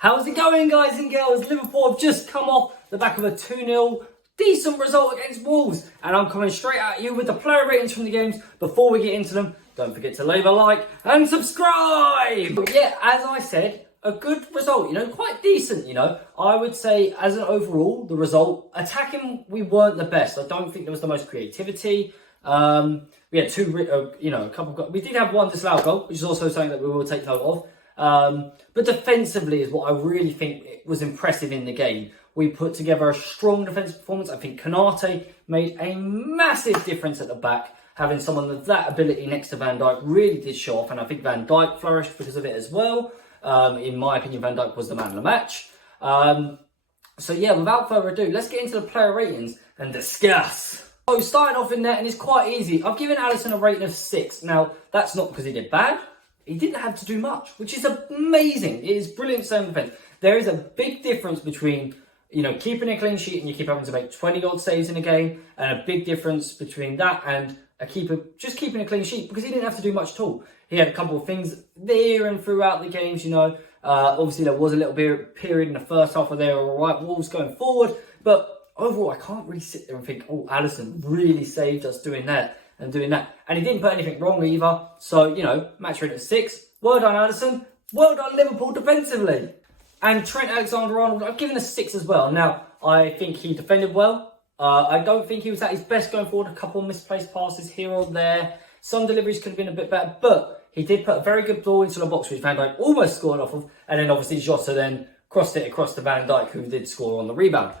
How's it going, guys and girls? Liverpool have just come off the back of a 2-0 decent result against Wolves, and I'm coming straight at you with the player ratings from the games. Before we get into them, don't forget to leave a like and subscribe. But yeah, as I said, a good result, quite decent, I would say as an overall, the result, attacking, we weren't the best. I don't think there was the most creativity. We had we did have one disallowed goal, which is also something that we will take note of. But defensively is what I really think was impressive in the game. We put together a strong defensive performance. I think Konate made a massive difference at the back. Having someone with that ability next to Van Dijk really did show off, and I think Van Dijk flourished because of it as well. In my opinion, Van Dijk was the man of the match. So yeah, without further ado, let's get into the player ratings and discuss. So starting off in there, and it's quite easy. I've given Alisson a rating of 6. Now, that's not because he did bad. He didn't have to do much, which is amazing. It is brilliant zone defence. There is a big difference between, keeping a clean sheet and you keep having to make 20-odd saves in a game, and a big difference between that and a keeper just keeping a clean sheet, because he didn't have to do much at all. He had a couple of things there and throughout the games, Obviously, there was a little bit period in the first half where they were all right, Wolves going forward, but overall, I can't really sit there and think, oh, Alisson really saved us doing that and doing that. And he didn't put anything wrong either. So, match rating of 6. Well done, Alisson. Well done, Liverpool, defensively. And Trent Alexander-Arnold, I've given a 6 as well. Now, I think he defended well. I don't think he was at his best going forward. A couple of misplaced passes here or there. Some deliveries could have been a bit better, but he did put a very good ball into the box, which Van Dijk almost scored off of. And then, obviously, Jota then crossed it across to Van Dijk, who did score on the rebound.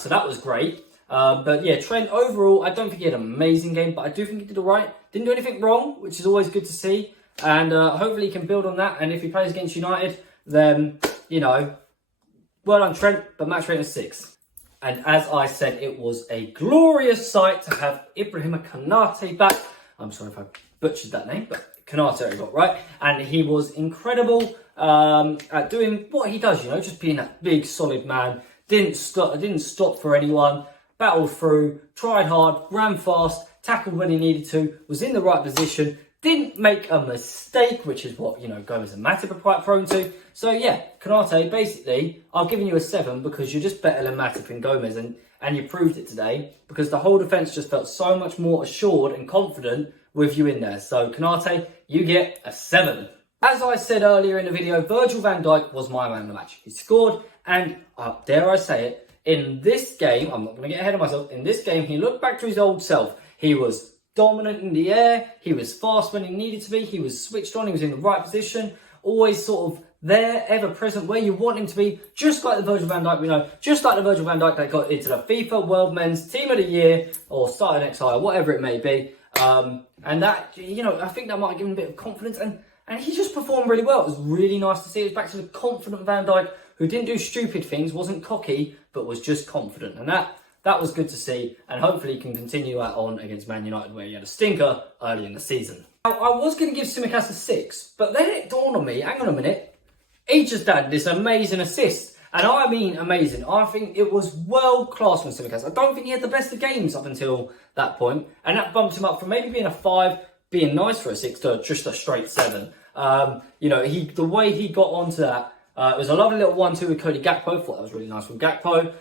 So that was great. But yeah, Trent overall, I don't think he had an amazing game, but I do think he did all right. Didn't do anything wrong, which is always good to see. And hopefully he can build on that. And if he plays against United, then, well done, Trent, but match rating 6. And as I said, it was a glorious sight to have Ibrahim Konate back. I'm sorry if I butchered that name, but Konate I got right. And he was incredible at doing what he does, just being that big, solid man. Didn't stop for anyone, battled through, tried hard, ran fast, tackled when he needed to, was in the right position, didn't make a mistake, which is what, Gomez and Matip are quite prone to. So yeah, Konate, basically, I've given you a 7 because you're just better than Matip and Gomez, and you proved it today, because the whole defence just felt so much more assured and confident with you in there. So Konate, you get a 7. As I said earlier in the video, Virgil van Dijk was my man of the match. He scored, and dare I say it, in this game, I'm not going to get ahead of myself, in this game, he looked back to his old self. He was dominant in the air, he was fast when he needed to be, he was switched on, he was in the right position, always sort of there, ever present, where you want him to be, just like the Virgil van Dijk we know, just like the Virgil van Dijk that got into the FIFA World Men's Team of the Year, or Starting XI, or whatever it may be. And that, I think that might have given him a bit of confidence, and he just performed really well. It was really nice to see. It was back to the confident Van Dijk, who didn't do stupid things, wasn't cocky, but was just confident. And that was good to see. And hopefully he can continue that on against Man United, where he had a stinker early in the season. Now, I was going to give Tsimikas a 6, but then it dawned on me, hang on a minute, he just had this amazing assist. And I mean amazing. I think it was world-class from Tsimikas. I don't think he had the best of games up until that point. And that bumped him up from maybe being a 5, being nice for a 6, to just a straight 7. The way he got onto that, it was a lovely little 1-2 with Cody Gakpo. Thought that was really nice from Gakpo.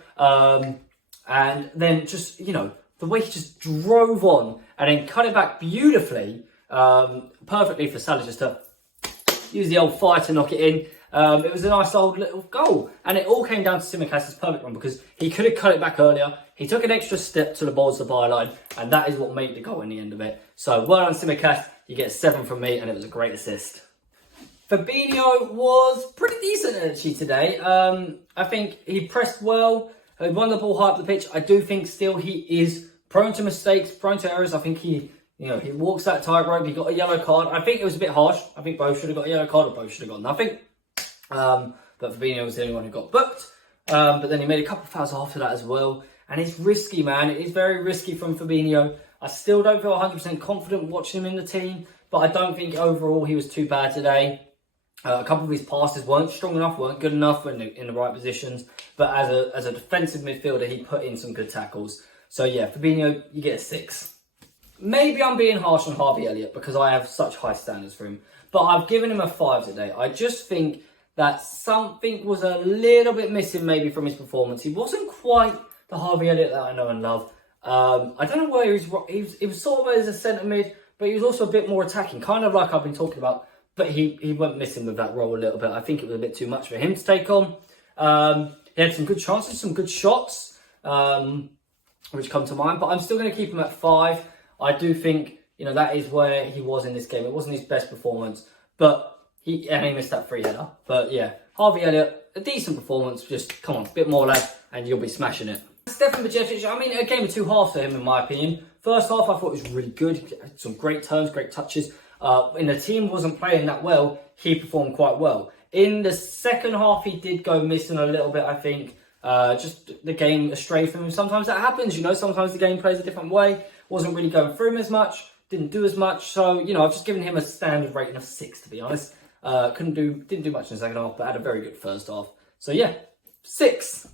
And then just, the way he just drove on and then cut it back beautifully, perfectly for Salah just to use the old fire to knock it in. It was a nice old little goal. And it all came down to Tsimikas' perfect run, because he could have cut it back earlier. He took an extra step to the balls of the byline, and that is what made the goal in the end of it. So well done, Tsimikas. You get a 7 from me, and it was a great assist. Fabinho was pretty decent actually today. I think he pressed well. He won the ball high up the pitch. I do think still he is prone to mistakes, prone to errors. I think he walks that tightrope. He got a yellow card. I think it was a bit harsh. I think both should have got a yellow card, or both should have got nothing. But Fabinho was the only one who got booked. But then he made a couple of fouls after that as well. And it's risky, man. It is very risky from Fabinho. I still don't feel 100% confident watching him in the team, but I don't think overall he was too bad today. A couple of his passes weren't strong enough, weren't good enough in the right positions. But as a defensive midfielder, he put in some good tackles. So yeah, Fabinho, you get a 6. Maybe I'm being harsh on Harvey Elliott because I have such high standards for him. But I've given him a 5 today. I just think that something was a little bit missing maybe from his performance. He wasn't quite the Harvey Elliott that I know and love. I don't know where he was sort of as a centre mid, but he was also a bit more attacking, kind of like I've been talking about. But he went missing with that role a little bit. I think it was a bit too much for him to take on. He had some good chances, some good shots, which come to mind. But I'm still going to keep him at 5. I do think, that is where he was in this game. It wasn't his best performance, but he missed that free header. But yeah, Harvey Elliott, a decent performance. Just come on, a bit more, lad, and you'll be smashing it. Stefan Bajcetic, a game of two halves for him, in my opinion. First half, I thought was really good. He had some great turns, great touches. When the team wasn't playing that well, he performed quite well. In the second half, he did go missing a little bit, I think. Just the game astray from him. Sometimes that happens, Sometimes the game plays a different way. Wasn't really going through him as much. Didn't do as much. So, I've just given him a standard rating of 6, to be honest. Didn't do much in the second half, but had a very good first half. So, yeah, 6.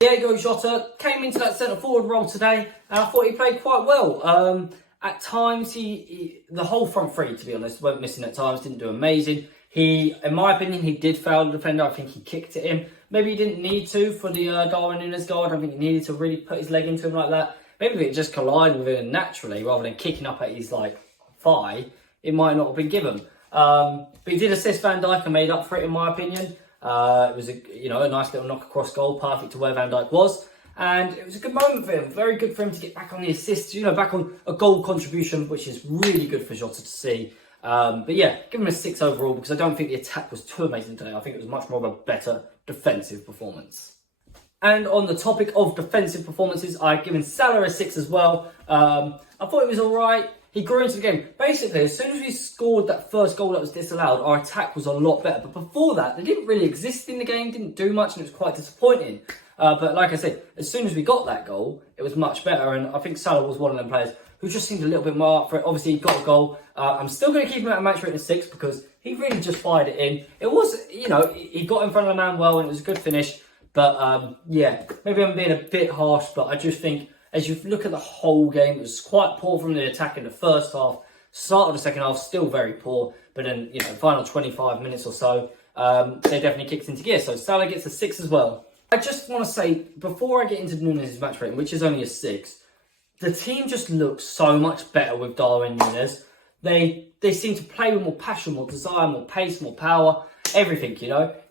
Diego Jota came into that centre-forward role today, and I thought he played quite well. At times, the whole front three, to be honest, went missing at times, didn't do amazing. In my opinion, he did foul the defender. I think he kicked at him. Maybe he didn't need to for the Darwin Núñez goal. I don't think he needed to really put his leg into him like that. Maybe if it just collided with him naturally, rather than kicking up at his thigh, it might not have been given. But he did assist Van Dijk and made up for it, in my opinion. It was a nice little knock across goal, perfect to where Van Dijk was. And it was a good moment for him. Very good for him to get back on the assists, back on a goal contribution, which is really good for Jota to see. But yeah, give him a 6 overall because I don't think the attack was too amazing today. I think it was much more of a better defensive performance. And on the topic of defensive performances, I've given Salah a 6 as well. I thought it was all right. He grew into the game. Basically, as soon as we scored that first goal that was disallowed, our attack was a lot better. But before that, they didn't really exist in the game, didn't do much, and it was quite disappointing. But like I said, as soon as we got that goal, it was much better. And I think Salah was one of them players who just seemed a little bit more up for it. Obviously, he got a goal. I'm still going to keep him at a match rating of 6 because he really just fired it in. It was, he got in front of the man well and it was a good finish. But yeah, maybe I'm being a bit harsh, but I just think as you look at the whole game, it was quite poor from the attack in the first half. Start of the second half, still very poor. But then, final 25 minutes or so, they definitely kicked into gear. So Salah gets a 6 as well. I just want to say, before I get into Núñez's match rating, which is only a 6, the team just looks so much better with Darwin Núñez. They seem to play with more passion, more desire, more pace, more power, everything,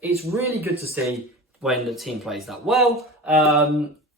It's really good to see when the team plays that well.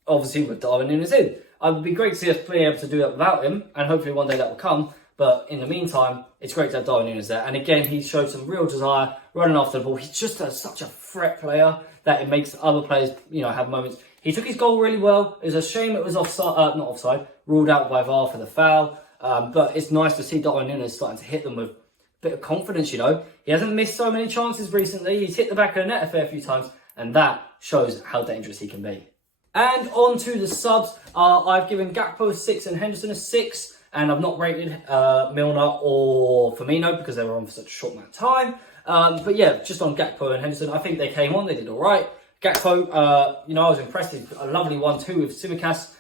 Obviously, with Darwin Núñez in. It would be great to see us be able to do that without him, and hopefully one day that will come. But in the meantime, it's great to have Darwin Núñez there. And again, he showed some real desire, running after the ball. He's just such a threat player that it makes other players, have moments. He took his goal really well. It was a shame it was offside, not offside, ruled out by VAR for the foul. But it's nice to see Darwin Núñez starting to hit them with a bit of confidence, He hasn't missed so many chances recently. He's hit the back of the net a fair few times, and that shows how dangerous he can be. And on to the subs. I've given Gakpo a 6 and Henderson a 6. And I've not rated Milner or Firmino because they were on for such a short amount of time. But yeah, just on Gakpo and Henderson, I think they came on, they did all right. Gakpo, I was impressed. A lovely 1-2 with Tsimikas,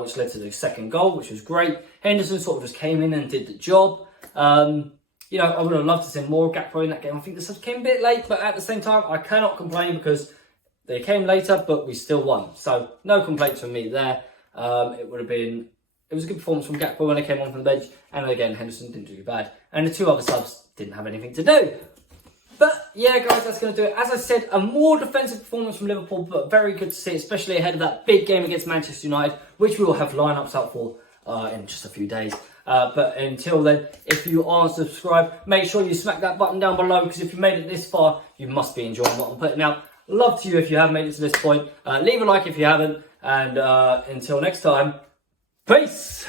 which led to the second goal, which was great. Henderson sort of just came in and did the job. I would have loved to see more Gakpo in that game. I think the subs came a bit late, but at the same time, I cannot complain because they came later, but we still won. So no complaints from me there. It was a good performance from Gakpo when they came on from the bench. And again, Henderson didn't do bad. And the 2 other subs didn't have anything to do. But yeah, guys, that's going to do it. As I said, a more defensive performance from Liverpool, but very good to see, especially ahead of that big game against Manchester United, which we will have lineups out for in just a few days. But until then, if you aren't subscribed, make sure you smack that button down below, because if you made it this far, you must be enjoying what I'm putting out. Love to you if you have made it to this point. Leave a like if you haven't. And until next time, peace!